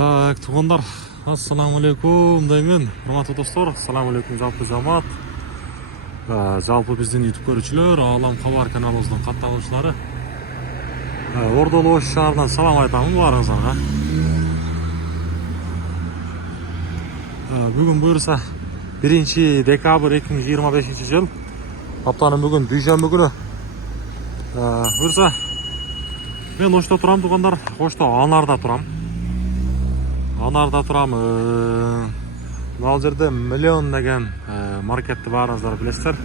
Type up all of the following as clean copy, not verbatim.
Так, туғандар, ассаламу-алейкум деймен. Құрметті достар, ассаламу-алейкум жалпы жамаат. Жалпы біздің YouTube көрушілер, Алам Хабар каналымыздың қатталушылары. Ордалы Ош шаарынан салам айтамын барыңыздарга. Бүгін бұйырса 1 декабрь 2025 жыл. Аптаның бүгін дүйшәмбі күні. Бұйырса мен Ошта тұрам туғандар, Ошта Анарда тұрам. Анарда тұрам. Мынау жерде миллион деген маркетті барыңыздар білесіздер.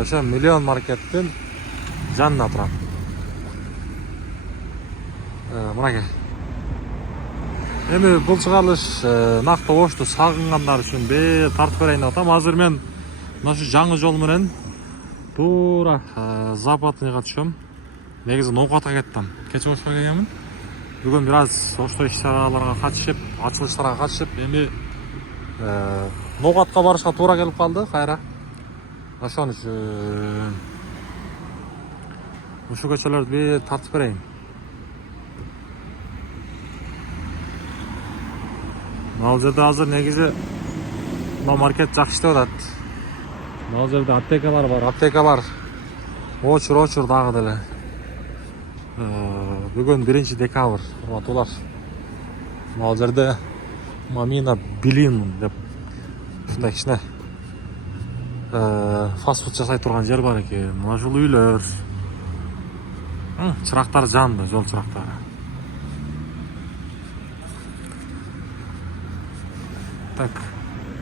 Ошо миллион маркеттің жанында тұрам. Мынаке. Эми бул чыгарылыш нақты Ошты сагынгандар үчүн тартып берейин деп атам. Азыр мен мына шу жаңы жол менен туура Западныйга түшөм. Негизи Ноокатка кеттим. Кече Ошқа келгенмин. Бүгін biraz Ошто иш-чараларга катышып, ачылыштарга катышып, эми Ноокатка барышка туура келип калды кайра. Ошон үчүн ушу көчөлөрдү тартып берейин. Мына жерде азыр негизи мына маркет жакшы иштеп атат. Мына жерде аптекалар бар, аптекалар очур дагы деле. Бүгін 1 декабрь, урматтуулар. Мына жерде Мамина Билин деп ушундай кичине фастфуд жасай турган жер бар экен. Мына ушул үйлөр. Чырактар жанды, жол чырактары. Так,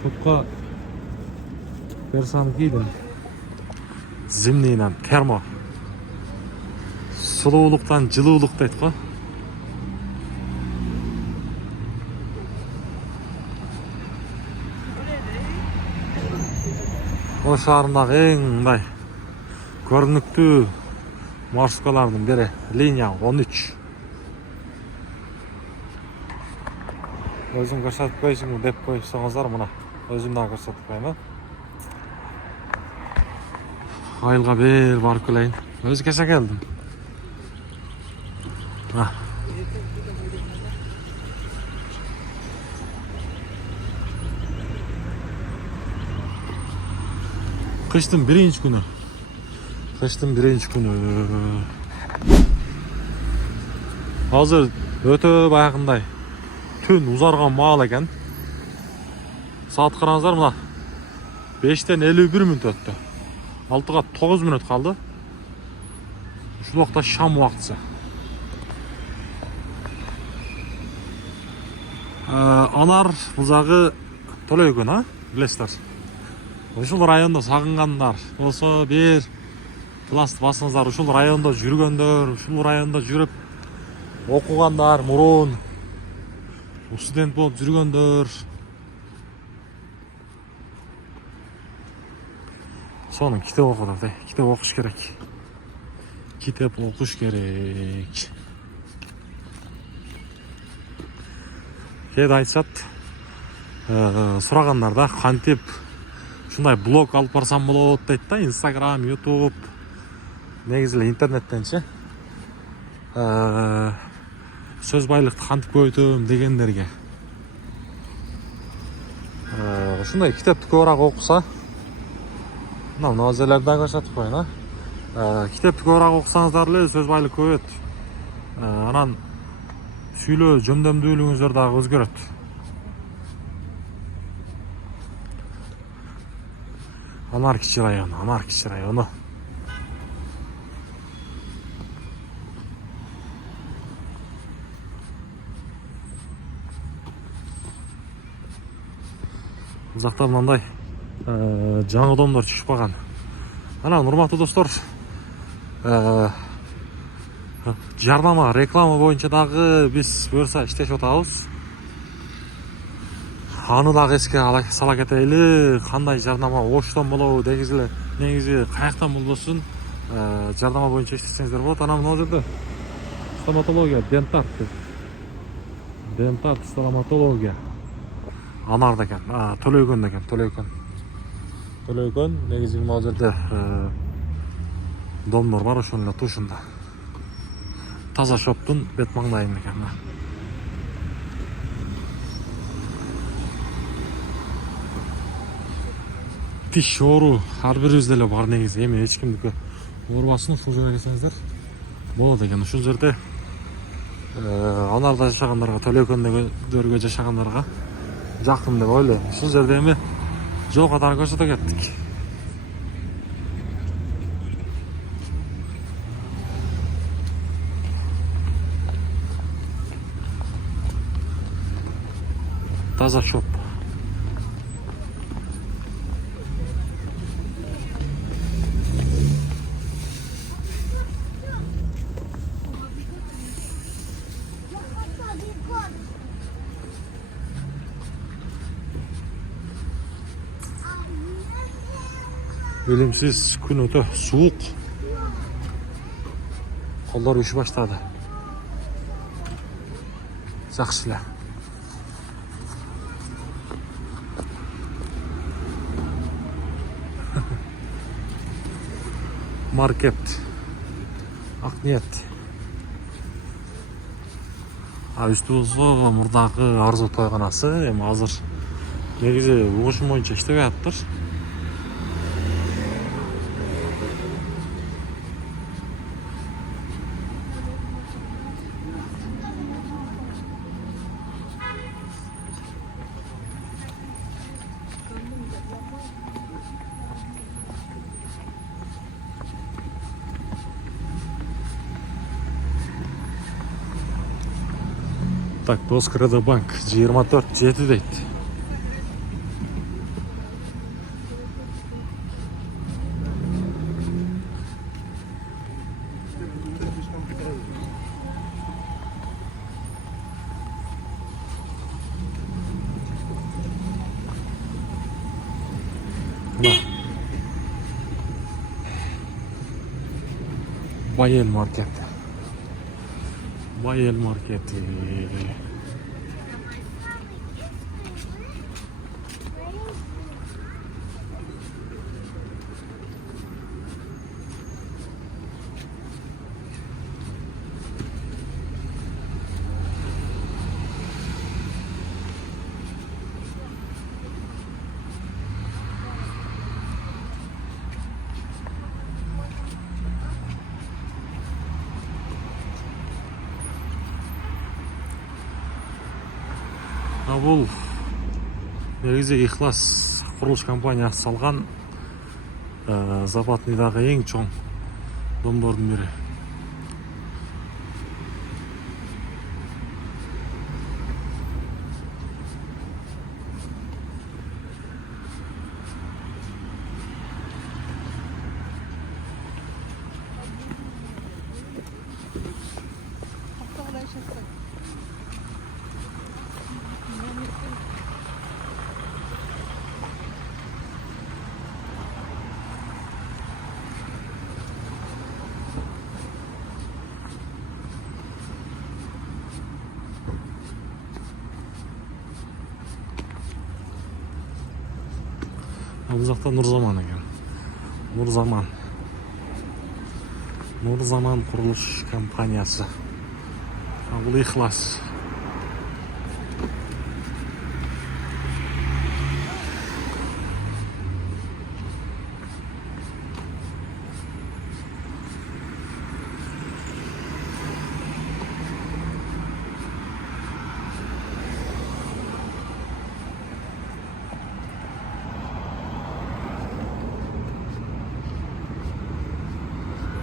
топқа персан кийдим. Зимнийден термо. Сулуулуктан жылуулук дейт го. Ош шаарындагы эң мындай көрүнүктүү маршруткалардын бири линия 13. Өзүм көрсөтүп коюшумду деп койсоңуздар, мына өзүм дагы көрсөтүп коеюн. Айылга бер барып келейин. Өзү кеше келдим. Кыштын 1 күнү. Кыштын 1 күнү. Азыр өтө баягындай түн узарган маал экен. Саат караңыздар, мына 5-тен 51 мүнөт өттү. 6-га 9 мүнөт калды. Ушул убакта шам убактысы. Анар бул жагы Төлөйгөн, билесиздер. Ушул райондо сагынгандар болсо бир пласт басыңыздар. Ушул райондо жүргөндөр, ушул райондо жүрүп окугандар, мурун студент болуп жүргөндөр. Сонун китеп окуду, китеп окуш керек. Китеп окуш керек. Кээде айтышат, сурагандарда кантип ушундай блог алып барсам болот дейт да, Instagram, YouTube, негизи эле интернеттенчи. Сөз байлыкты кантип көбөйтөм дегендерге. Ушундай китепти көбүрөөк окуса, мына жерлерден көрсөтүп коеюн. Китепти көбүрөөк окусаңыздар эле сөз байлык көбөйөт. Анан сүйлөө жөндөмдүүлүгүңүздөр дагы өзгөрөт. Анар кичи району. Бул жакта мындай жаңы домдор чыкпаган. Анан урматтуу достор, жардама, реклама боюнча дагы биз буюрса иштешип атабыз. Аны дагы эске сала кетели, кандай жардама Оштон болобу, негизи каяктан болбосун жардама боюнча иштесеңиздер болот. Анан мына жерде стоматология, дентат, стоматология. Анарда экен, Төлөйгөн экен. Төлөйгөн, негизи мына жерде домдор бар, ошонун эле тушунда. Таза шоптун бет маңдайында экен. тиш оору ар бирибизде эле бар негизи. Эми эч кимдики оорубасын, ушул жерге келсеңиздер болот экен. Ушул жерде анарда жашагандарга, төлөкөндөргө жашагандарга жакын деп ойлойм. Ушул жерде эми жол катары көрсөтө кеттик. Таза шоп. Билимсиз күн өтө суук. Колдор üşү баштады. Жакшы эле. Маркет. Акниет. Үстүбүзгө мурдагы Арзу тойгонасы эми азыр негизи угушум боюнча иштебей атыптыр. Так, Доскреdo банк 24/7 дейт. Байел маркет. Байел маркети. Бул негизи Ихлас курулуш компаниясы салган Западныйдагы эң чоң домдордун бири. Бул жакта Нурзаман экен. Нурзаман курулуш компаниясы. Бул Ихлас.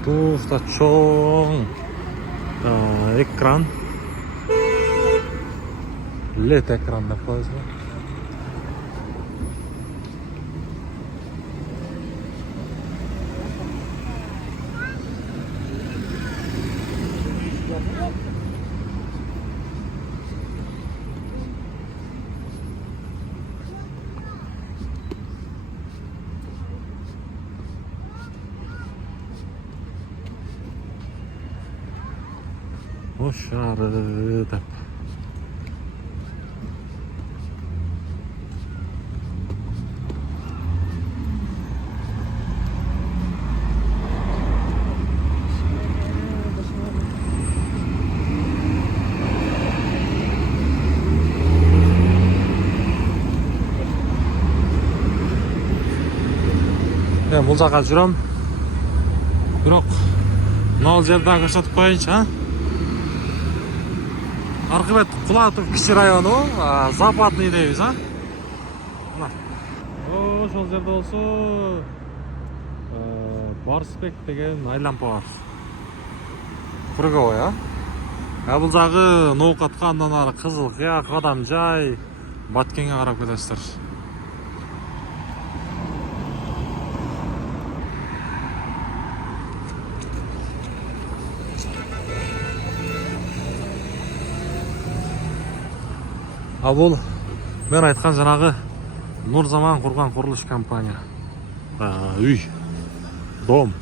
Туфта чоң экран, LED экран деп коебузбу. Ошары деп. бул жака жүрөм. Бирок мына жерде көрсөтүп коеюнчу, а? Аркы бет Кулатов кичи району, Западный дейбиз, а? Мына. Ошол жерде болсо Барспек деген айлампа бар. Круговой, а? Бул жагы Ноокатка, андан ары Кызыл Кыя, Кадам жай, Баткенге карап кетесиздер. Бул мен айткан жанагы Нурзаман курган курулуш компания. Үй, дом.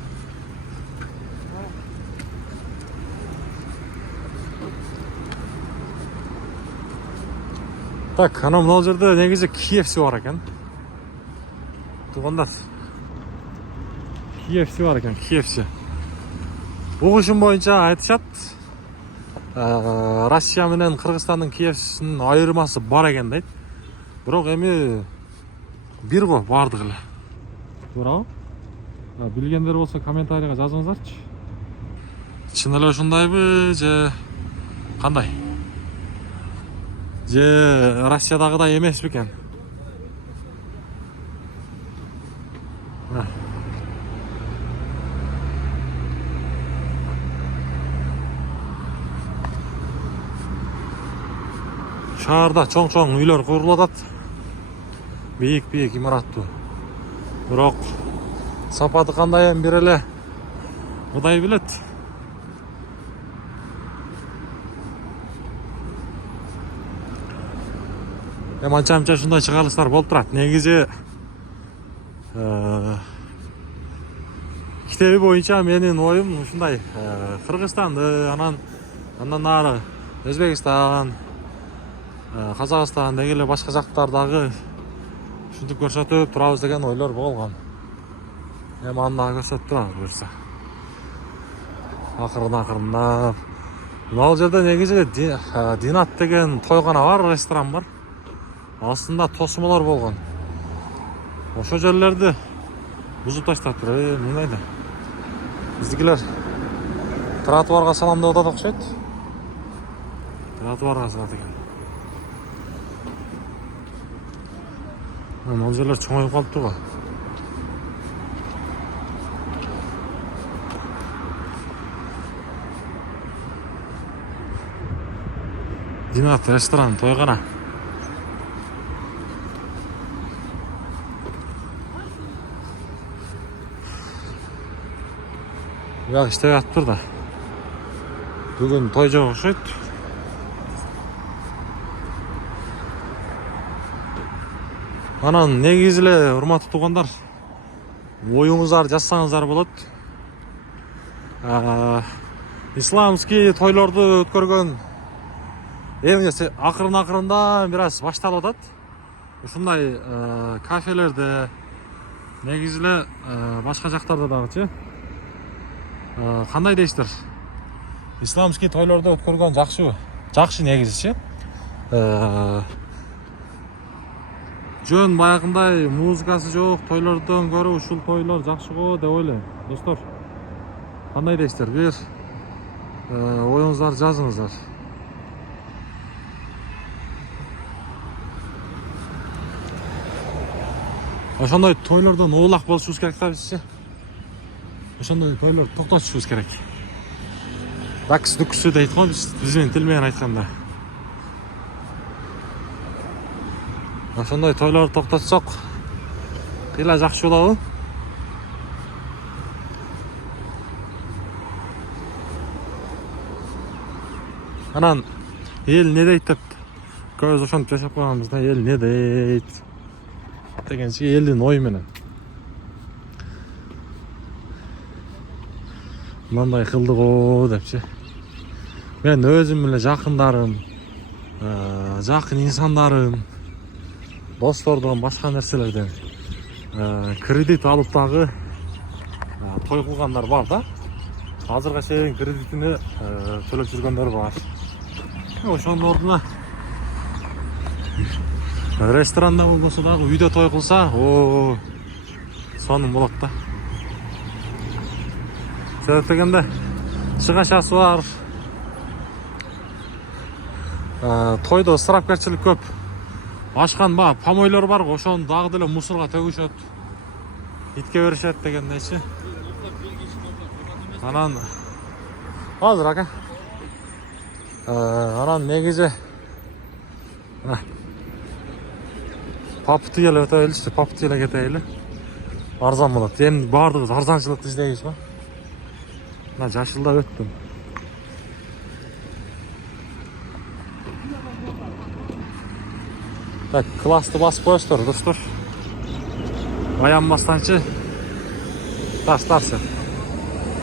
Так, анан мына жерде негизи KFC бар экен. Туугандар. KFC бар экен, KFC. Угушум боюнча айтышат, Россия менен Кыргызстандын KFC'синин айырмасы бар экен дейт. Бирок эми бир го бардыгы эле. Туурабы? Билгендер болсо комментарийга жазыңыздарчы. Чын эле ушундайбы же кандай? Же Россиядагыдай эмес бекен? Шаарда чоң-чоң үйлөр курулуп атат. Бийик-бийик имараттуу. Бирок сапаты кандай бир эле Кудай билет. Анча-мынча ушундай чыгарылыштар болуп турат. Негизи китеби боюнча менин оюм ушундай. Кыргызстанды, андан ары Өзбекстан, Казакстан деги эле башка жактардагы ушинтип көрсөтүп турабыз деген ойлор болгон. Эми аны көрсөтүп турабыз буюрса. Акырын-акырындап. Мына жерде негизи Динат деген тойгона бар, ресторан бар. Астында тосмолор болгон. Ошо жерлерди бузуп таштаптыр, эмнейди? Биздикилер тротуарга салам деп атат окшойт. Тротуарга салат экен. Мына жерлер чоңоюп калыптыр го. Динат ресторан, тойгона. Бияк иштеп атыптыр да. Бүгүн той жок окшойт. Анан негизи эле урматтуу туугандар, оюңуздар жазсаңыздар болот. Исламский тойлорду өткөргөн эми акырын-акырында бир аз башталып атат. Ушундай кафелерде, негизи эле башка жактарда дагычы. Кандай дейсиздер? Исламский тойлорду өткөргөн жакшыбы? Жакшы негизичи. Жөн баягындай музыкасы жок тойлордон көрө ушул тойлор жакшы го деп ойлойм. Достор, кандай дейсиздер? Бир оюңуздарды жазыңыздар. Ошондой тойлордон оолак болушубуз керек да бизчи. Ошондой тойлорду токтотушубуз керек. Дакс-дуксу дейт го биздин тил менен айтканда. Ошондой тойлорду токтотсок кыйла жакшы болобу? Анан эл не дейт деп көз ошентип жашап койганбызда, эл не дейт дегенчи элдин ою менен. Мындай кылдык го депчи. Мен өзүм эле жакындарым, жакын инсандарым, достордон, башка нерселерден кредит алып дагы той кылгандар бар да. Азырга чейин кредитини төлөп жүргөндөр бар. Ошонун ордуна ресторанда болбосо дагы үйдө той кылса, сонун болот да. дегенде чыгашасы бар. Тойдо ысырапкерчилик көп. Ашкан помойлор бар, ошону дагы деле мусорго төгүшөт. Итке беришет дегендейчи. Анан азыр ака. Анан негизи папты эле өтө элчи, папты эле кетейли. Арзан болот. Эми баардыгыбыз арзанчылыкты издейбиз го. Мына жашылда өттүм. Так, классты басып коесуздар, достор. Аянбастанчы. Тарс.